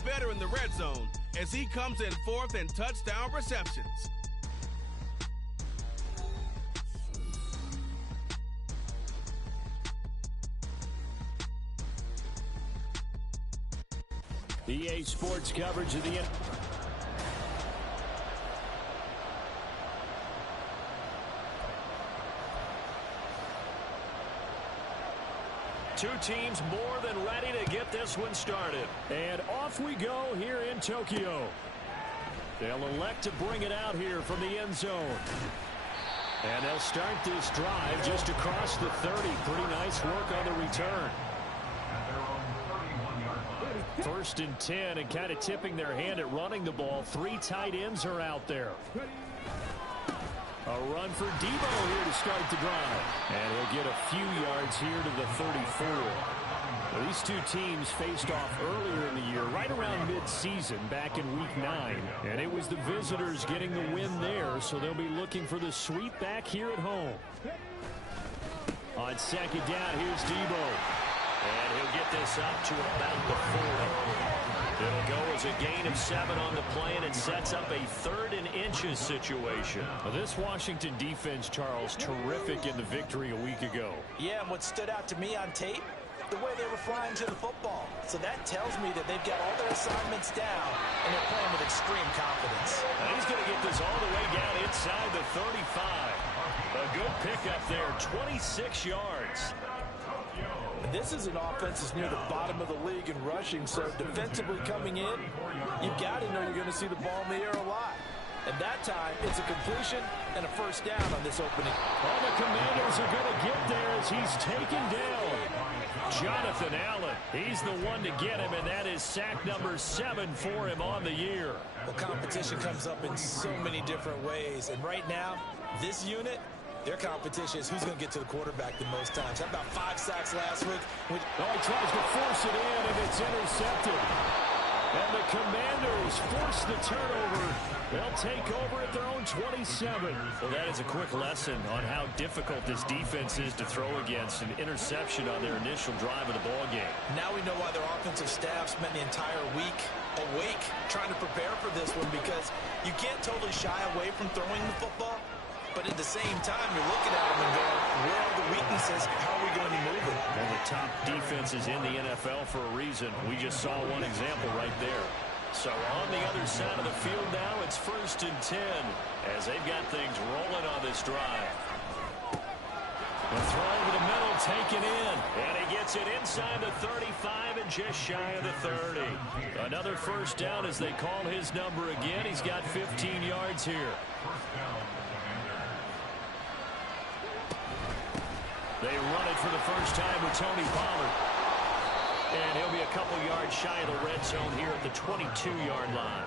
get better in the red zone as he comes in fourth and touchdown receptions. EA Sports coverage of the end. Two teams more than ready to get this one started. And off we go here in Tokyo. They'll elect to bring it out here from the end zone. And they'll start this drive just across the 30. Pretty nice work on the return. First and 10, and kind of tipping their hand at running the ball. Three tight ends are out there. A run for Debo here to start the drive. And he'll get a few yards here to the 34. Well, these two teams faced off earlier in the year, right around mid-season, back in Week 9. And it was the visitors getting the win there, so they'll be looking for the sweep back here at home. On second down, here's Debo. And he'll get this up to about the 40. It'll go as a gain of 7 on the play, and it sets up a 3rd and inches situation. Well, this Washington defense, Charles, terrific in the victory a week ago. Yeah, and what stood out to me on tape, the way they were flying to the football. So that tells me that they've got all their assignments down, and they're playing with extreme confidence. Now he's going to get this all the way down inside the 35. A good pickup there, 26 yards. This is an offense that's near the bottom of the league in rushing, so defensively coming in, you've got to know you're going to see the ball in the air a lot. And that time, it's a completion and a first down on this opening. All the Commanders are going to get there as he's taken down. Jonathan Allen, he's the one to get him, and that is sack number 7 for him on the year. Well, competition comes up in so many different ways, and right now, this unit, their competition is who's going to get to the quarterback the most times. How about 5 sacks last week? He tries to force it in, and it's intercepted. And the Commanders force the turnover. They'll take over at their own 27. Well, that is a quick lesson on how difficult this defense is to throw against. An interception on their initial drive of the ballgame. Now we know why their offensive staff spent the entire week awake trying to prepare for this one, because you can't totally shy away from throwing the football. But at the same time, you're looking at them and going, where are the weaknesses? How are we going to move it? And the top defenses in the NFL for a reason. We just saw one example right there. So on the other side of the field now, it's 1st and 10 as they've got things rolling on this drive. The throw over the middle, taken in. And he gets it inside the 35 and just shy of the 30. Another first down as they call his number again. He's got 15 yards here. They run it for the first time with Tony Pollard. And he'll be a couple yards shy of the red zone here at the 22-yard line.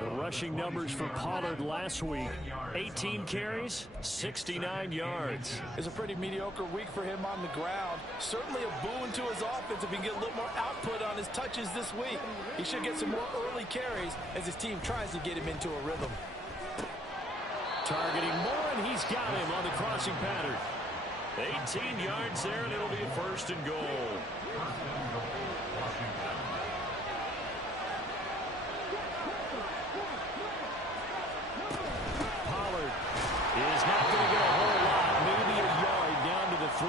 The rushing numbers for Pollard last week, 18 carries, 69 yards. It's a pretty mediocre week for him on the ground. Certainly a boon to his offense if he can get a little more output on his touches this week. He should get some more early carries as his team tries to get him into a rhythm. Targeting Moore, and he's got him on the crossing pattern. 18 yards there, and it'll be a 1st and goal. Pollard is not going to get a whole lot. Maybe a yard down to the 3.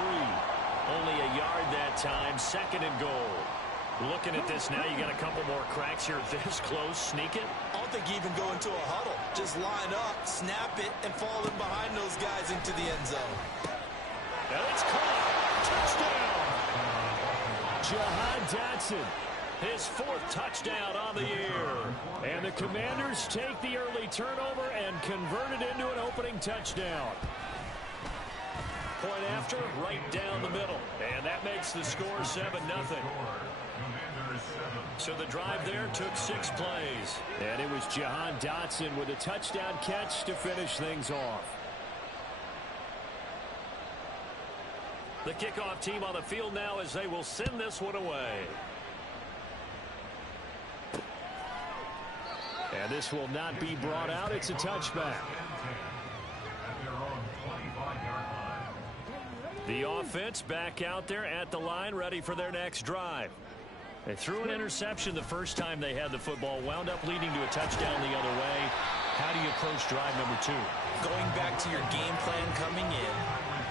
Only a yard that time. 2nd and goal. Looking at this now, you got a couple more cracks here this close. Sneak it. I don't think you even go into a huddle. Just line up, snap it, and fall in behind those guys into the end zone. And it's caught. Touchdown. Jahan Dotson, his 4th touchdown on the year. And the Commanders take the early turnover and convert it into an opening touchdown. Point after, right down the middle. And that makes the score 7-0. So the drive there took 6 plays. And it was Jahan Dotson with a touchdown catch to finish things off. The kickoff team on the field now as they will send this one away. And this will not be brought out. It's a touchback. The offense back out there at the line, ready for their next drive. They threw an interception the first time they had the football, wound up leading to a touchdown the other way. How do you approach drive number 2? Going back to your game plan coming in,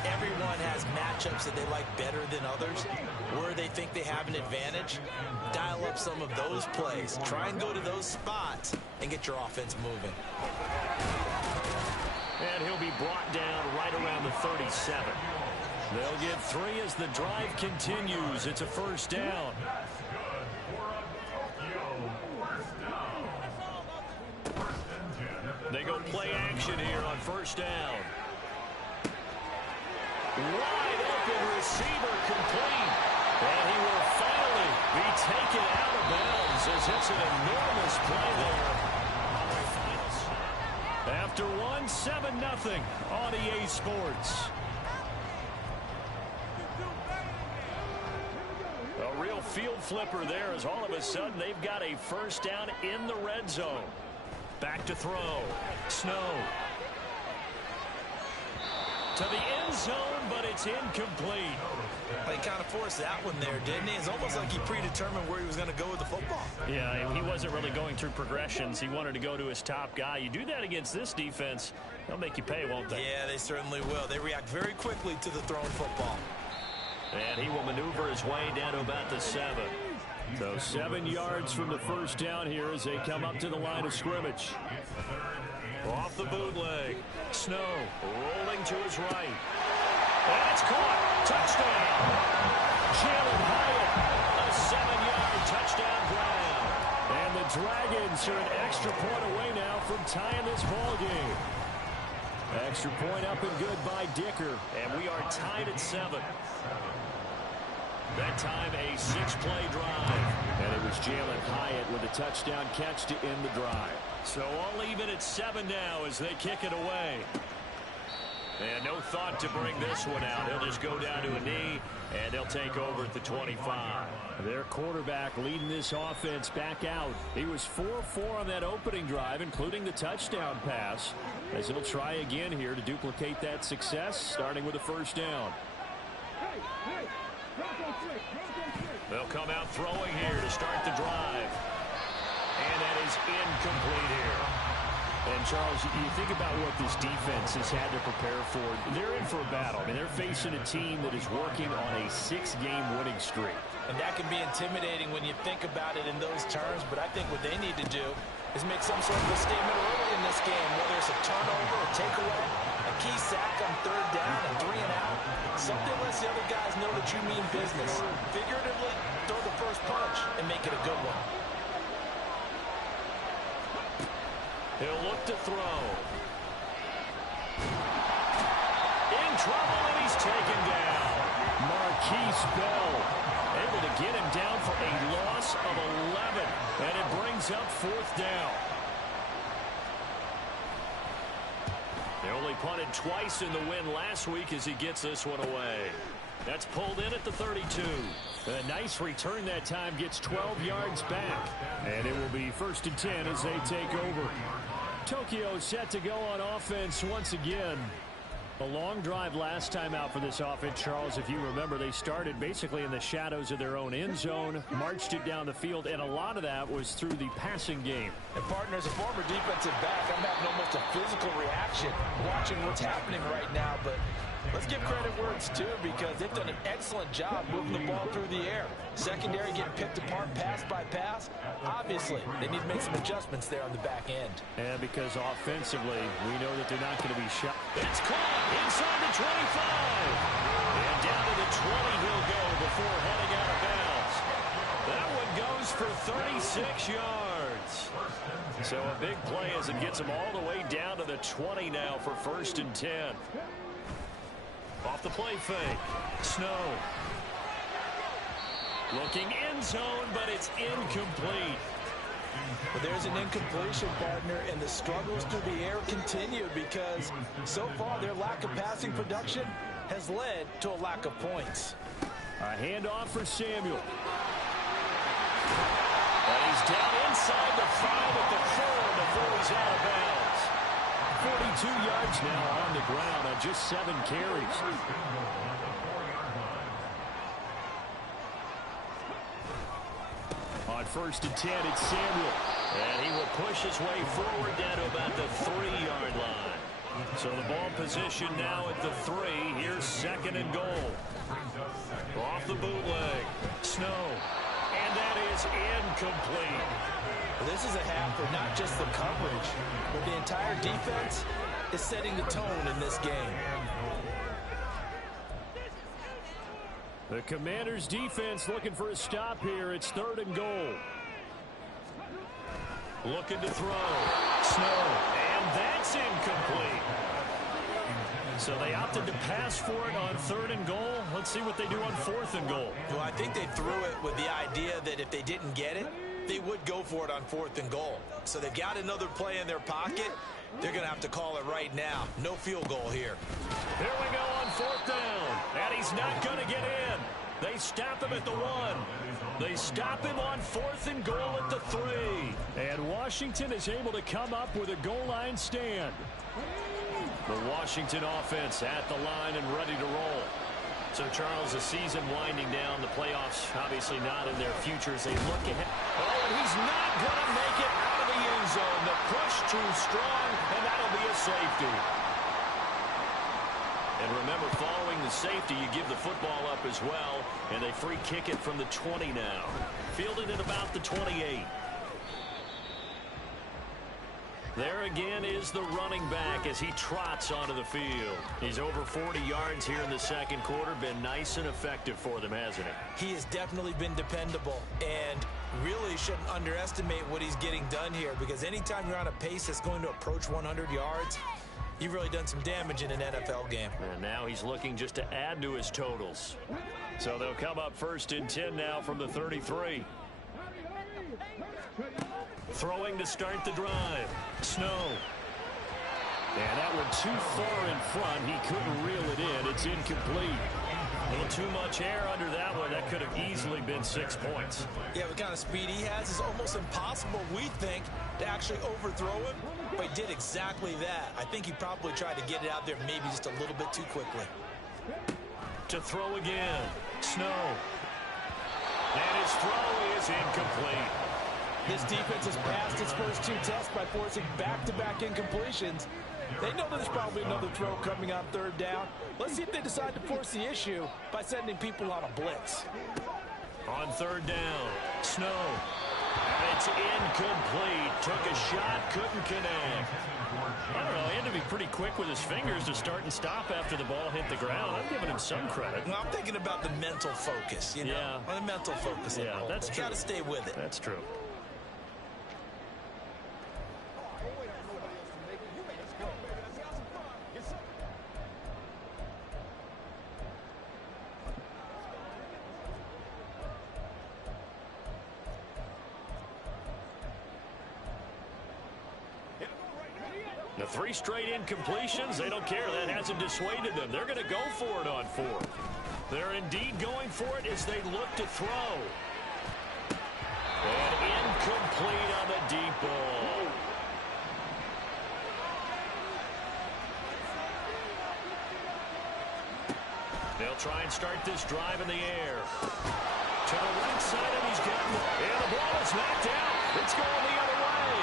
everyone has matchups that they like better than others, where they think they have an advantage. Dial up some of those plays. Try and go to those spots and get your offense moving. And he'll be brought down right around the 37. They'll get 3 as the drive continues. It's a first down. They go play action here on first down. Wide open receiver complete. And he will finally be taken out of bounds as it's an enormous play there. After 1, 7-0 on EA Sports. A real field flipper there as all of a sudden they've got a first down in the red zone. Back to throw. Snow. To the end zone, but it's incomplete. He kind of forced that one there, didn't he? It's almost like he predetermined where he was going to go with the football. Yeah, he wasn't really going through progressions. He wanted to go to his top guy. You do that against this defense, they'll make you pay, won't they? Yeah, they certainly will. They react very quickly to the thrown football. And he will maneuver his way down to about the 7. So 7 yards from the first down here as they come up to the line of scrimmage. Off the bootleg. Snow rolling to his right. And it's caught. Touchdown. Jalen Hyatt. A 7-yard touchdown grab. And the Dragons are an extra point away now from tying this ball game. Extra point up and good by Dicker. And we are tied at 7. That time a 6-play drive. And it was Jalen Hyatt with a touchdown catch to end the drive. So all even at 7 now as they kick it away. And no thought to bring this one out. He'll just go down to a knee, and they'll take over at the 25. Their quarterback leading this offense back out. He was 4-4 on that opening drive, including the touchdown pass, as he'll try again here to duplicate that success, starting with a first down. They'll come out throwing here to start the drive. And that is incomplete here. And, Charles, you think about what this defense has had to prepare for. They're in for a battle. I mean, they're facing a team that is working on a 6-game winning streak. And that can be intimidating when you think about it in those terms. But I think what they need to do is make some sort of a statement early in this game, whether it's a turnover, a takeaway, a key sack on 3rd down, a 3 and out. Something lets the other guys know that you mean business. Figuratively, throw the first punch and make it a good one. He'll look to throw. In trouble, and he's taken down. Marquise Bell able to get him down for a loss of 11. And it brings up 4th down. They only punted twice in the win last week as he gets this one away. That's pulled in at the 32. A nice return that time, gets 12 yards back. And it will be 1st and 10 as they take over. Tokyo set to go on offense once again. A long drive last time out for this offense, Charles. If you remember, they started basically in the shadows of their own end zone, marched it down the field, and a lot of that was through the passing game. And, partner, as a former defensive back, I'm having almost a physical reaction watching what's happening right now. But let's give credit where it's due, because they've done an excellent job moving the ball through the air. Secondary getting picked apart pass by pass. Obviously, they need to make some adjustments there on the back end. And because offensively, we know that they're not going to be shot. It's caught inside the 25. And down to the 20 he'll go before heading out of bounds. That one goes for 36 yards. So a big play as it gets them all the way down to the 20 now for 1st and 10. Off the play fake. Snow. Looking end zone, but it's incomplete. Well, there's an incompletion, partner, and the struggles through the air continue because so far their lack of passing production has led to a lack of points. A handoff for Samuel. And he's down inside the 5 at the 4 before he's out of bounds. 42 yards now on the ground on just 7 carries. first and 10, it's Samuel. And he will push his way forward down to about the 3-yard line. So the ball position now at the 3. Here's second and goal. Off the bootleg. Snow. And that is incomplete. Well, this is a half where not just the coverage, but the entire defense is setting the tone in this game. The Commanders' defense looking for a stop here. It's third and goal. Looking to throw. Snow. And that's incomplete. So they opted to pass for it on third and goal. Let's see what they do on fourth and goal. Well, I think they threw it with the idea that if they didn't get it, they would go for it on fourth and goal. So they've got another play in their pocket. They're going to have to call it right now. No field goal here. Here we go on fourth down. And he's not going to get in. They stop him at the 1. They stop him on fourth and goal at the 3. And Washington is able to come up with a goal line stand. The Washington offense at the line and ready to roll. So, Charles, the season winding down, the playoffs obviously not in their future as they look ahead. Oh, and he's not going to make it out of the end zone. The push too strong, and that'll be a safety. And remember, following the safety, you give the football up as well, and they free kick it from the 20 now. Fielded at about the 28. There again is the running back as he trots onto the field. He's over 40 yards here in the second quarter. Been nice and effective for them, hasn't he? He has definitely been dependable, and really shouldn't underestimate what he's getting done here, because anytime you're on a pace that's going to approach 100 yards, you've really done some damage in an NFL game. And now he's looking just to add to his totals. So they'll come up first and 10 now from the 33. Throwing to start the drive. Snow. And that one too far in front. He couldn't reel it in. It's incomplete. A little too much air under that one. That could have easily been 6 points. Yeah, the kind of speed he has is almost impossible, we think, to actually overthrow him. But he did exactly that. I think he probably tried to get it out there maybe just a little bit too quickly. To throw again. Snow. And his throw is incomplete. This defense has passed its first 2 tests by forcing back-to-back incompletions. They know there's probably another throw coming on third down. Let's see if they decide to force the issue by sending people on a blitz. On third down, Snow. It's incomplete. Took a shot, couldn't connect. I don't know, he had to be pretty quick with his fingers to start and stop after the ball hit the ground. I'm giving him some credit. Well, I'm thinking about the mental focus, you know? Yeah. The mental focus. Yeah, that's true. Got to stay with it. That's true. The 3 straight incompletions, they don't care. That hasn't dissuaded them. They're going to go for it on 4th. They're indeed going for it as they look to throw. And incomplete on the deep ball. They'll try and start this drive in the air. To the right side, and he's gotten it. And the ball is knocked out. It's going the other way.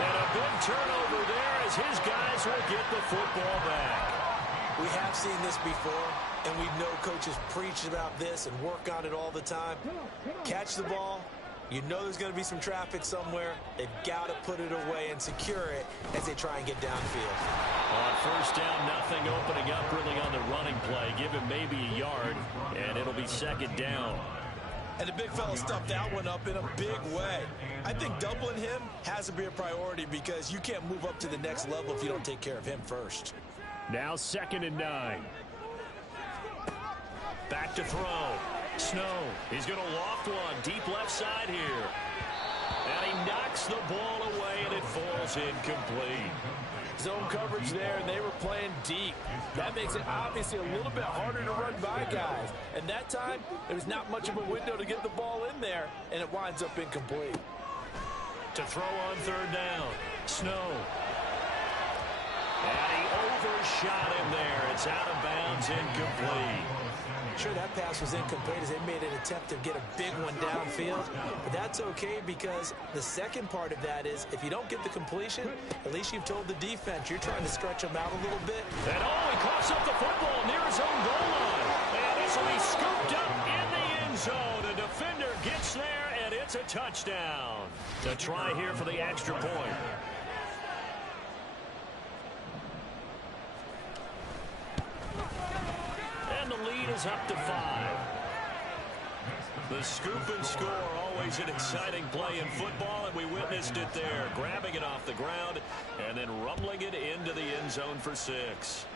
And a big turnover there as his guys will get the football back. We have seen this before, and we know coaches preach about this and work on it all the time. Catch the ball. You know there's going to be some traffic somewhere. They've got to put it away and secure it as they try and get downfield. On first down, nothing opening up really on the running play. Give him maybe a yard, and it'll be second down. And the big fella stuffed that one up in a big way. I think doubling him has to be a priority because you can't move up to the next level if you don't take care of him first. Now 2nd and 9. Back to throw. Snow. He's going to loft one. Deep left side here. And he knocks the ball away, and it falls incomplete. Zone coverage there, and they were playing deep. That makes it obviously a little bit harder to run by guys. And that time, there was not much of a window to get the ball in there, and it winds up incomplete. To throw on third down. Snow. And he overshot him there. It's out of bounds, incomplete. sure that pass was incomplete as they made an attempt to get a big one downfield. But that's okay because the second part of that is if you don't get the completion, at least you've told the defense you're trying to stretch them out a little bit. And he coughs up the football near his own goal line. And this will be scooped up in the end zone. The defender gets there, and it's a touchdown. To try here for the extra point. And the lead is up to 5. The scoop and score, always an exciting play in football, and we witnessed it there. Grabbing it off the ground and then rumbling it into the end zone for 6.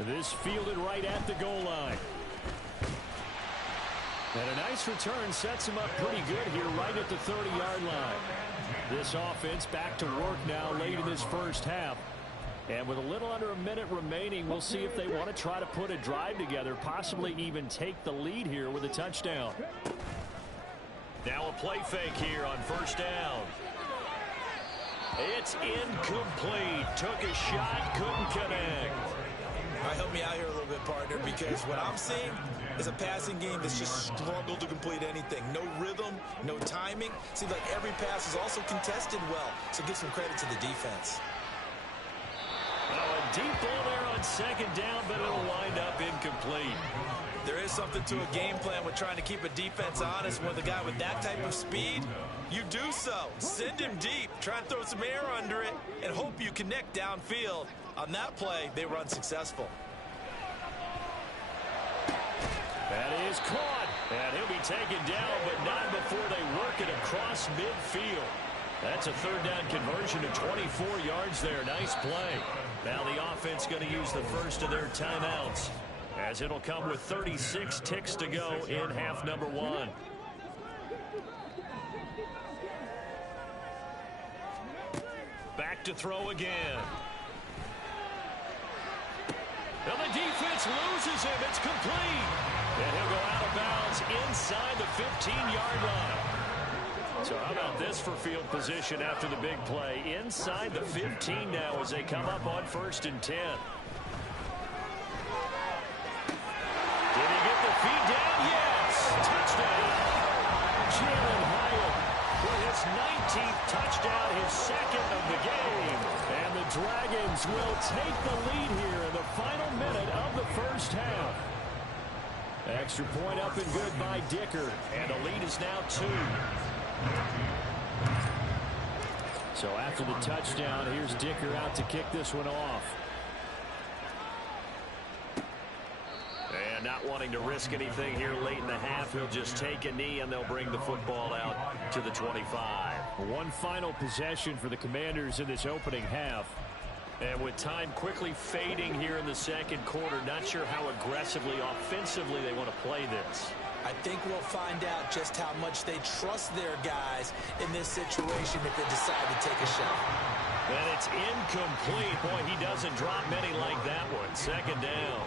This fielded right at the goal line. And a nice return sets him up pretty good here right at the 30-yard line. This offense back to work now late in this first half. And with a little under a minute remaining, we'll see if they want to try to put a drive together, possibly even take the lead here with a touchdown. Now a play fake here on first down. It's incomplete. Took a shot, couldn't connect. Help me out here a little bit, partner, because what I'm seeing is a passing game that's just struggled to complete anything. No rhythm, no timing. Seems like every pass is also contested well, so give some credit to the defense. A deep ball there on second down, but it'll wind up incomplete. There is something to a game plan with trying to keep a defense honest. With a guy with that type of speed, you do so. Send him deep, try and throw some air under it, and hope you connect downfield. On that play, they were unsuccessful. That is caught, and he'll be taken down, but not before they work it across midfield. That's a third down conversion of 24 yards there. Nice play. Now the offense going to use the first of their timeouts, as it'll come with 36 ticks to go in half number 1. Back to throw again. Now the defense loses him. It's complete. And he'll go out of bounds inside the 15-yard line. So how about this for field position after the big play? Inside the 15 now as they come up on 1st and 10. Did he get the feed down? Yes! Touchdown! Jalen Hyatt for his 19th touchdown, his second of the game. And the Dragons will take the lead here in the final minute of the first half. Extra point up and good by Dicker. And the lead is now 2. So after the touchdown, here's Dicker out to kick this one off. And not wanting to risk anything here late in the half, he'll just take a knee and they'll bring the football out to the 25. One final possession for the Commanders in this opening half. And with time quickly fading here in the second quarter, not sure how aggressively, offensively they want to play this. I think we'll find out just how much they trust their guys in this situation if they decide to take a shot. And it's incomplete. Boy, he doesn't drop many like that one. Second down.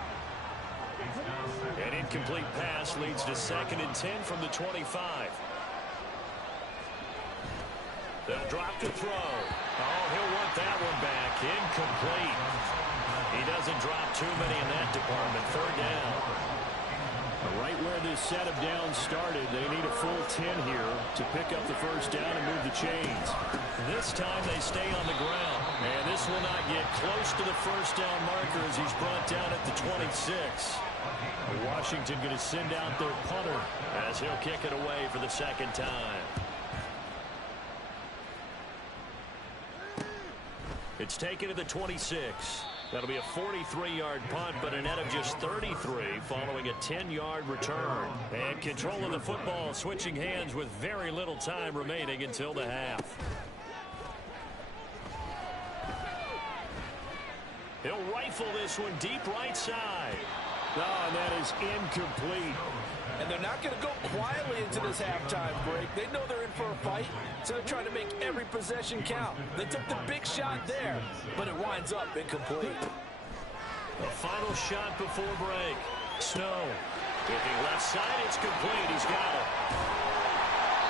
An incomplete pass leads to 2nd and 10 from the 25. They'll drop to throw. Oh, he'll want that one back. Incomplete. He doesn't drop too many in that department. 3rd down. Right where this set of downs started, they need a full 10 here to pick up the first down and move the chains. This time they stay on the ground. And this will not get close to the first down marker as he's brought down at the 26. Washington going to send out their punter as he'll kick it away for the second time. It's taken to the 26. That'll be a 43-yard punt, but a net of just 33 following a 10-yard return. And control of the football switching hands with very little time remaining until the half. He'll rifle this one deep right side. Oh, and that is incomplete. And they're not going to go quietly into this halftime break. They know they're in for a fight, so they're trying to make every possession count. They took the big shot there, but it winds up incomplete. The final shot before break. Snow. Looking left side, it's complete. He's got it.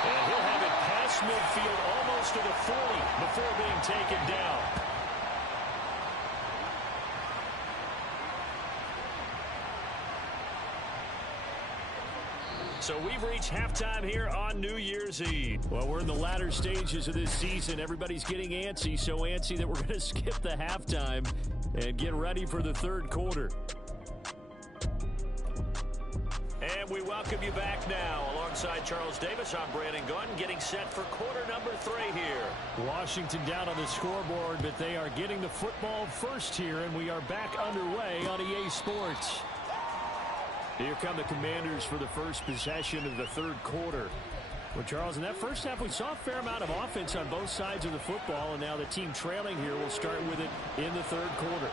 And he'll have it past midfield almost to the 40 before being taken down. So we've reached halftime here on New Year's Eve. Well, we're in the latter stages of this season. Everybody's getting antsy, so antsy that we're going to skip the halftime and get ready for the third quarter. And we welcome you back now. Alongside Charles Davis, I'm Brandon Gunn, getting set for quarter number 3 here. Washington down on the scoreboard, but they are getting the football first here, and we are back underway on EA Sports. Here come the Commanders for the first possession of the third quarter. Well, Charles, in that first half, we saw a fair amount of offense on both sides of the football, and now the team trailing here will start with it in the third quarter.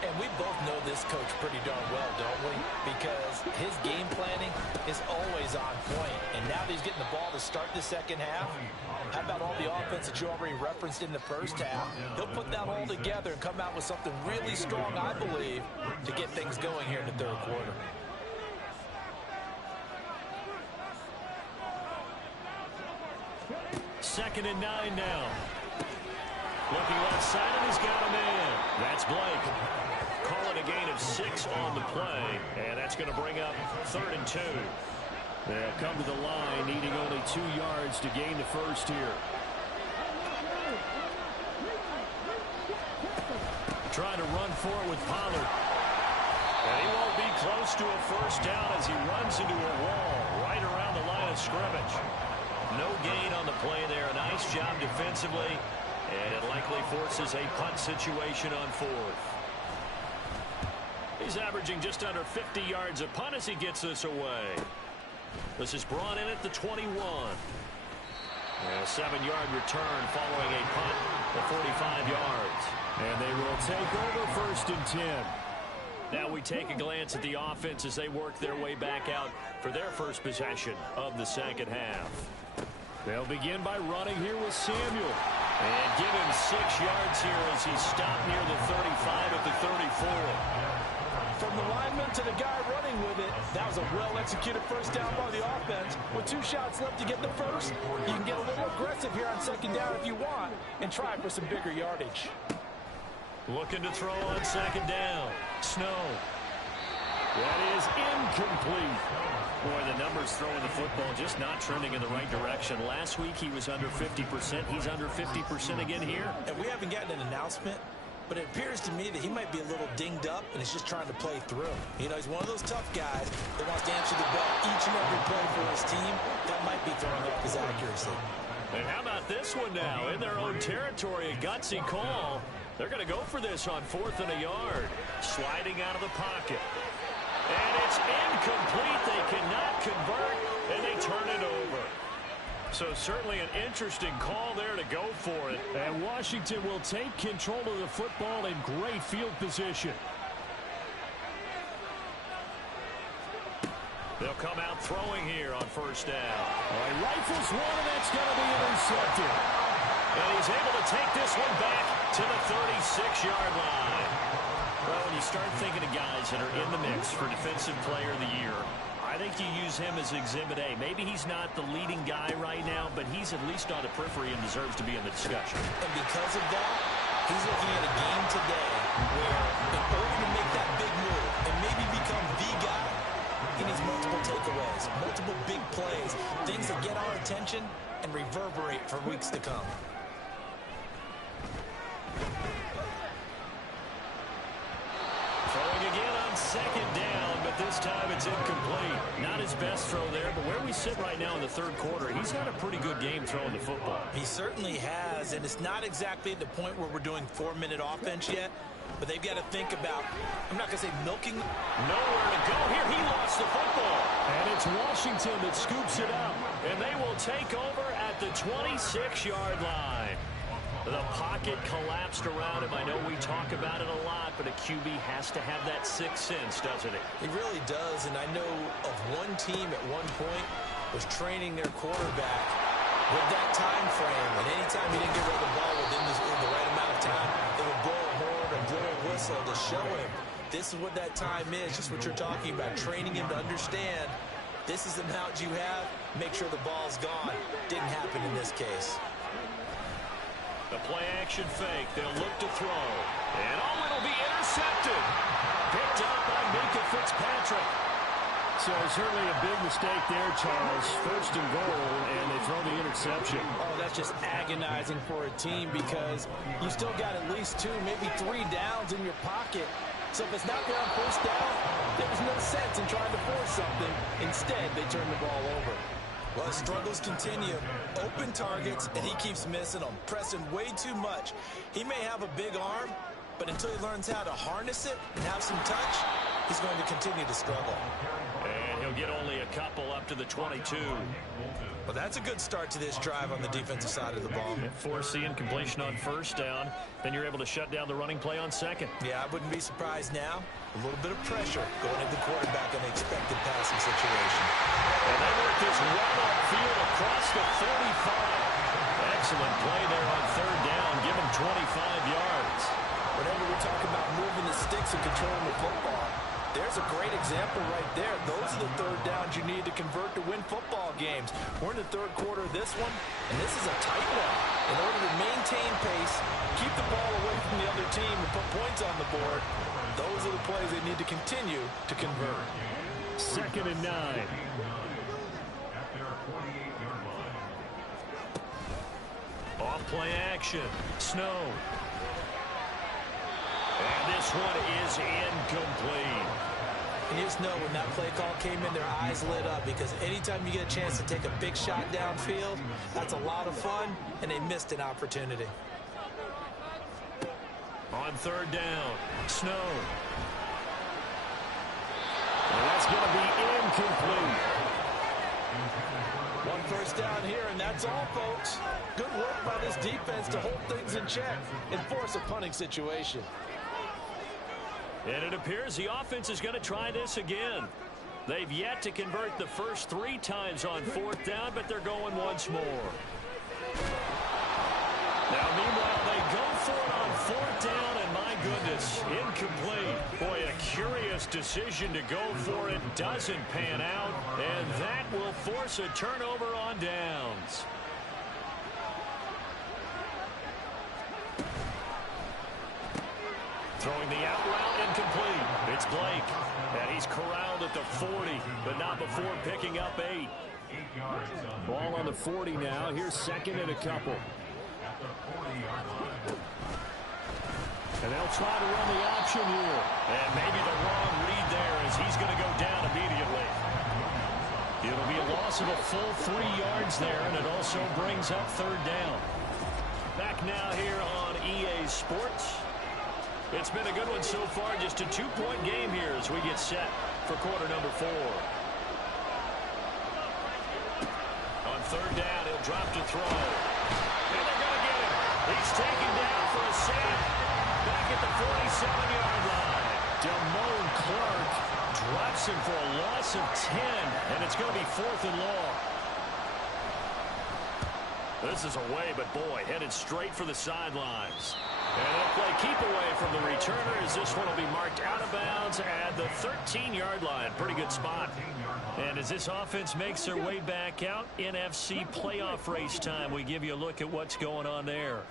And we both know this coach pretty darn well, don't we? Because his game planning is always on point. And now that he's getting the ball to start the second half, how about all the offense that you already referenced in the first half? He'll put that all together and come out with something really strong, I believe, to get things going here in the third quarter. Second and 9 now. Looking left side, and he's got him in. That's Blake. Calling a gain of 6 on the play, and that's going to bring up 3rd and 2. They'll come to the line, needing only 2 yards to gain the first here. Trying to run for it with Pollard. And he won't be close to a first down as he runs into a wall right around the line of scrimmage. No gain on the play there. A nice job defensively, and it likely forces a punt situation on 4th. He's averaging just under 50 yards a punt as he gets this away. This is brought in at the 21. And a 7-yard return following a punt of 45 yards. And they will take over 1st and 10. Now we take a glance at the offense as they work their way back out for their first possession of the second half. They'll begin by running here with Samuel. And give him 6 yards here as he's stopped near the 35 at the 34. From the lineman to the guy running with it, that was a well-executed first down by the offense. With 2 shots left to get the first, you can get a little aggressive here on second down if you want and try for some bigger yardage. Looking to throw on second down. Snow. That is incomplete. Boy, the numbers throwing the football just not trending in the right direction. Last week he was under 50%. He's under 50% again here. And we haven't gotten an announcement, but it appears to me that he might be a little dinged up and is just trying to play through. You know, he's one of those tough guys that wants to answer the bell each and every play for his team. That might be throwing off his accuracy. And how about this one now? In their own territory, a gutsy call. They're going to go for this on 4th and a yard. Sliding out of the pocket. And it's incomplete. They cannot convert, and they turn it over. So certainly an interesting call there to go for it. And Washington will take control of the football in great field position. They'll come out throwing here on first down. All right, rifles one, and that's going to be intercepted. And he's able to take this one back to the 36-yard line. Well, when you start thinking of guys that are in the mix for Defensive Player of the Year, I think you use him as Exhibit A. Maybe he's not the leading guy right now, but he's at least on the periphery and deserves to be in the discussion. And because of that, he's looking at a game today where in order to make that big move and maybe become the guy, he needs multiple takeaways, multiple big plays, things that get our attention and reverberate for weeks to come. Throwing again on second down, but this time it's incomplete. Not his best throw there, but where we sit right now in the third quarter, he's had a pretty good game throwing the football. He certainly has, and it's not exactly at the point where we're doing 4-minute offense yet, but they've got to think about, I'm not going to say milking. Nowhere to go here. He lost the football. And it's Washington that scoops it up, and they will take over at the 26-yard line. The pocket collapsed around him. I know we talk about it a lot, but a QB has to have that sixth sense, doesn't he? He really does, and I know of one team at one point was training their quarterback with that time frame, and anytime he didn't get rid of the ball within the right amount of time, they would blow a horn and blow a whistle to show him this is what that time is, just what you're talking about, training him to understand this is the amount you have, make sure the ball's gone. Didn't happen in this case. The play-action fake. They'll look to throw. And, oh, it'll be intercepted. Picked up by Minkah Fitzpatrick. So certainly a big mistake there, Charles. First and goal, and they throw the interception. Oh, that's just agonizing for a team because you still got at least 2, maybe 3 downs in your pocket. So if it's not there on first down, there's no sense in trying to force something. Instead, they turn the ball over. Well, struggles continue. Open targets, and he keeps missing them, pressing way too much. He may have a big arm, but until he learns how to harness it and have some touch, he's going to continue to struggle. And he'll get only a couple up to the 22. Well, that's a good start to this drive on the defensive side of the ball. Forcing completion on first down, then you're able to shut down the running play on second. Yeah, I wouldn't be surprised now. A little bit of pressure going into the quarterback in the expected passing situation. And they work this run upfield across the 35. Excellent play there on third down. Give him 25 yards. Whenever we talk about moving the sticks and controlling the football, there's a great example right there. Those are the third downs you need to convert to win football games. We're in the third quarter of this one, and this is a tight one. In order to maintain pace, keep the ball away from the other team, and put points on the board, those are the plays they need to continue to convert. 2nd and 9. Off play action. Snow. And this one is incomplete. And you just know when that play call came in, their eyes lit up because anytime you get a chance to take a big shot downfield, that's a lot of fun, and they missed an opportunity. On third down, Snow. And that's going to be incomplete. One first down here, and that's all, folks. Good work by this defense to hold things in check and force a punting situation. And it appears the offense is going to try this again. They've yet to convert the first 3 times on fourth down, but they're going once more. Now, meanwhile, they go for it on fourth down, and my goodness, incomplete. Boy, a curious decision to go for it. Doesn't pan out, and that will force a turnover on downs. Throwing the out route, incomplete. It's Blake, and he's corralled at the 40, but not before picking up 8. Ball on the 40 now. Here's 2nd and a couple. And they'll try to run the option here. And maybe the wrong read there as he's going to go down immediately. It'll be a loss of a full 3 yards there, and it also brings up third down. Back now here on EA Sports. It's been a good one so far. Just a 2-point game here as we get set for quarter number 4. On third down, he'll drop to throw. And they're going to get him. He's taken down for a sack. Back at the 47-yard line. Damone Clark drops him for a loss of 10. And it's going to be 4th and long. This is away, but boy, headed straight for the sidelines. And they'll play keep away from the returner as this one will be marked out of bounds at the 13-yard line. Pretty good spot. And as this offense makes their way back out, NFC playoff race time, we give you a look at what's going on there.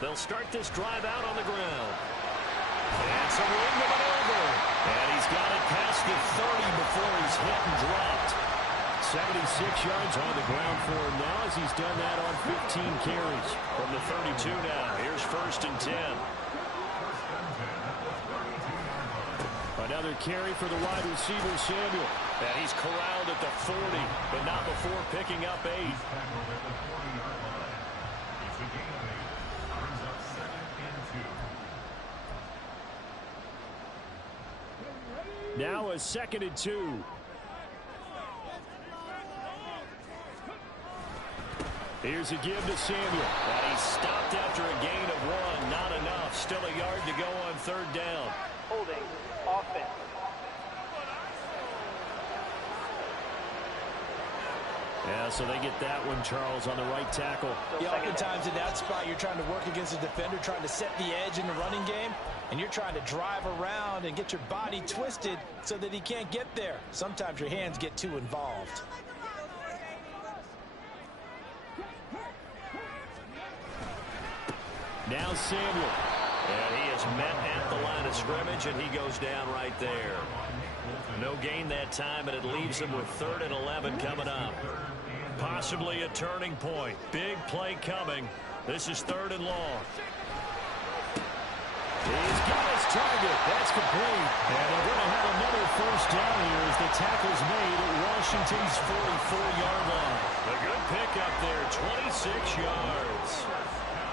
They'll start this drive out on the ground. And some room to maneuver. And he's got it past the 30 before he's hit and dropped. 76 yards on the ground for him now as he's done that on 15 carries. From the 32 now, here's 1st and 10. Another carry for the wide receiver, Samuel. And he's corralled at the 40, but not before picking up 8. Now a 2nd and 2. Here's a give to Samuel. And he stopped after a gain of 1. Not enough. Still a yard to go on third down. Holding offense. Yeah, so they get that one, Charles, on the right tackle. Yeah, oftentimes in that spot, you're trying to work against a defender, trying to set the edge in the running game, and you're trying to drive around and get your body twisted so that he can't get there. Sometimes your hands get too involved. Now Samuel. And he is met at the line of scrimmage, and he goes down right there. No gain that time, and it leaves him with 3rd and 11 coming up. Possibly a turning point. Big play coming. This is 3rd and long. He's got his target. That's complete. And they're going to have another first down here as the tackle's made at Washington's 44-yard line. A good pickup there, 26 yards.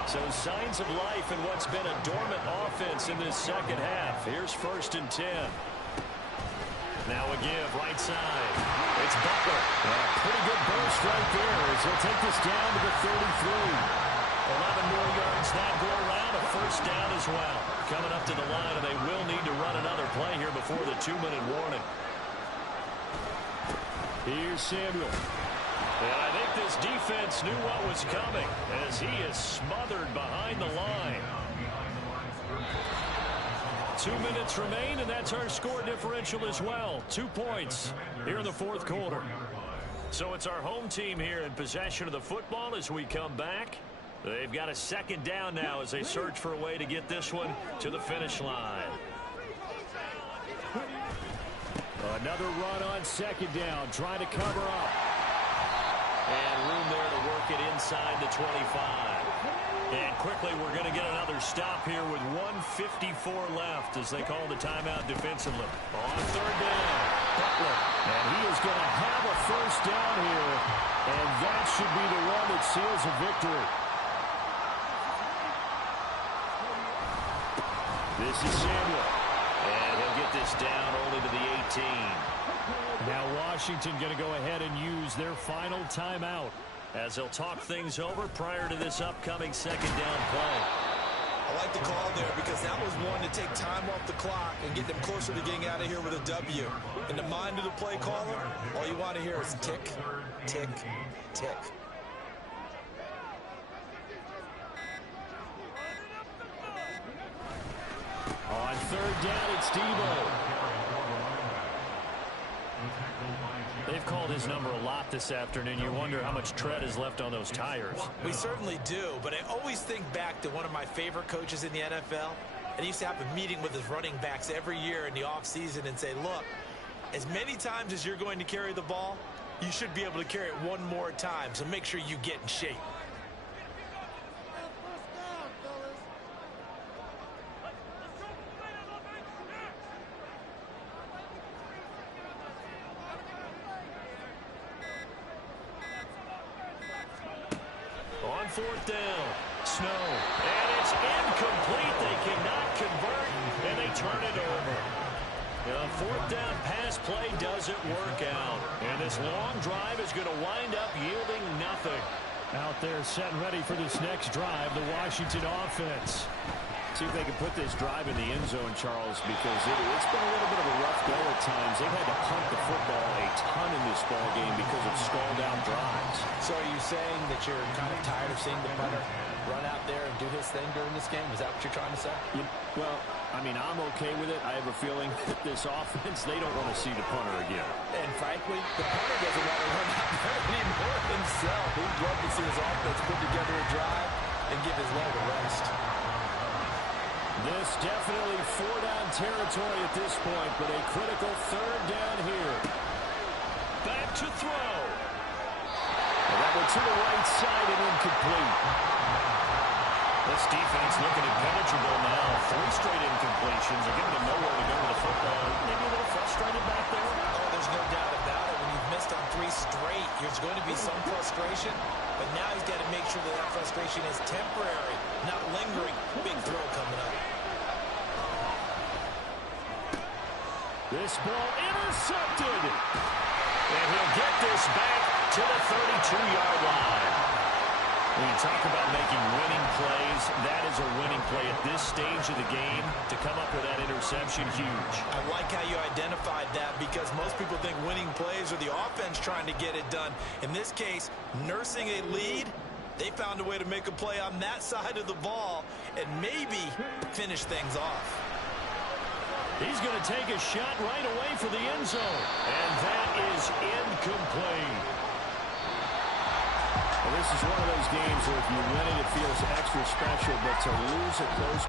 So signs of life in what's been a dormant offense in this second half. Here's 1st and 10. Now a give, right side. It's Butler. And a pretty good burst right there as he'll take this down to the 33. 11 more yards that go around, a first down as well. Coming up to the line, and they will need to run another play here before the 2-minute warning. Here's Samuel. And I think this defense knew what was coming as he is smothered behind the line. 2 minutes remain, and that's our score differential as well. 2 points here in the 4th quarter. So it's our home team here in possession of the football as we come back. They've got a 2nd down now as they search for a way to get this one to the finish line. Another run on 2nd down, trying to cover up. And room there to work it inside the 25. And quickly we're going to get another stop here with 1:54 left as they call the timeout defensively. On 3rd down, Butler. And he is going to have a first down here. And that should be the one that seals a victory. This is Samuel. And he'll get this down only to the 18. Now Washington going to go ahead and use their final timeout as they'll talk things over prior to this upcoming 2nd down play. I like the call there because that was one to take time off the clock and get them closer to getting out of here with a W. In the mind of the play caller, all you want to hear is tick, tick, tick. On 3rd down, it's Debo. They've called his number a lot this afternoon. You wonder how much tread is left on those tires. We certainly do, but I always think back to one of my favorite coaches in the NFL. And he used to have a meeting with his running backs every year in the offseason and say, look, as many times as you're going to carry the ball, you should be able to carry it one more time, so make sure you get in shape. On 4th down, Snow. And it's incomplete. They cannot convert, and they turn it over. The 4th down pass play doesn't work out. And this long drive is going to wind up yielding nothing. Out there set and ready for this next drive, the Washington offense. See if they can put this drive in the end zone, Charles, because it's been a little bit of a rough go at times. They've had to punt the football a ton in this ball game because of stalled-out drives. So are you saying that you're kind of tired of seeing the punter run out there and do his thing during this game? Is that what you're trying to say? Yeah, well, I mean, I'm okay with it. I have a feeling that this offense, they don't want to see the punter again. And frankly, the punter doesn't want to run out there anymore himself. He'd love to see his offense put together a drive and give his leg a rest. This definitely 4-down territory at this point, but a critical 3rd down here. Back to throw. And that one to the right side and incomplete. This defense looking impenetrable now. 3 straight incompletions. They're giving him nowhere to go with the football. Maybe a little frustrated back there. Oh, there's no doubt about it. When you've missed on 3 straight, there's going to be some frustration. But now he's got to make sure that frustration is temporary, not lingering. Big throw coming up. This ball intercepted. And he'll get this back to the 32-yard line. When you talk about making winning plays, that is a winning play at this stage of the game. To come up with that interception, huge. I like how you identified that because most people think winning plays are the offense trying to get it done. In this case, nursing a lead, they found a way to make a play on that side of the ball and maybe finish things off. He's going to take a shot right away for the end zone. And that is incomplete. Well, this is one of those games where if you win it, it feels extra special, but to lose a close